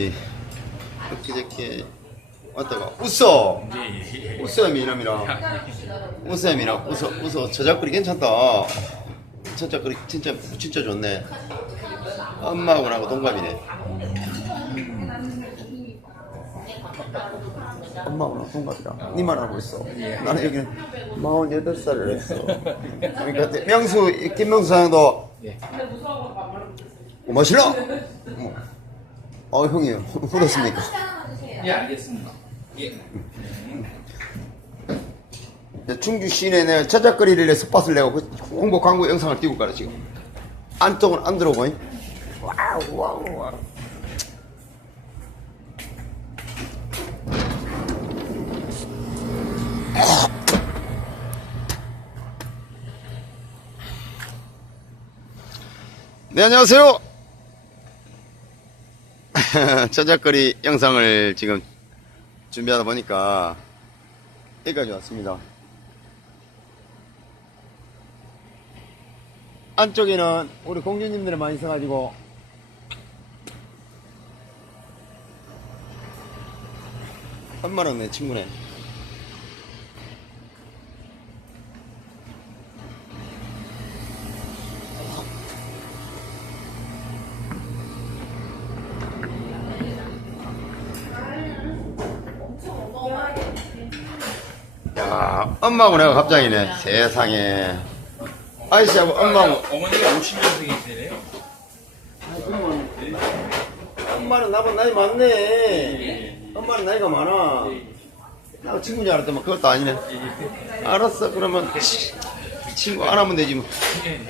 아버지 그저께 왔다가 웃어 예, 예. 웃어 미남 웃어 웃어 저작거리 괜찮다 저작거리 진짜 진짜 좋네 엄마하고 나하고 동갑이네 엄마하고 나하고 동갑이라 니만 알고 있어 나는 여기는 48살을 했어 그러니까 명수 김명수 사장도 예. 뭐 싫어? 뭐. 어 형이요 울었습니까? 예, 알겠습니다. 예. 충주 시내 내가 저작거리를 내 텃밭을 내고 그 홍보 광고 영상을 띄고 가라 지금 안쪽은 안 들어오고 잉? 와우 와우 와우 네 안녕하세요 저작거리 영상을 지금 준비하다 보니까 여기까지 왔습니다. 안쪽에는 우리 공주님들이 많이 있어가지고 엄마는 내 친구네. 야, 엄마하고 내가 갑자기네. 세상에. 아이씨하고 엄마하고. 어머니가 50년생이시네요. 엄마는 나보다 나이 많네. 엄마는 나이가 많아. 나하고 친구인 줄 알았더만 그것도 아니네. 알았어, 그러면 치- 친구 안 하면 되지 뭐. 예.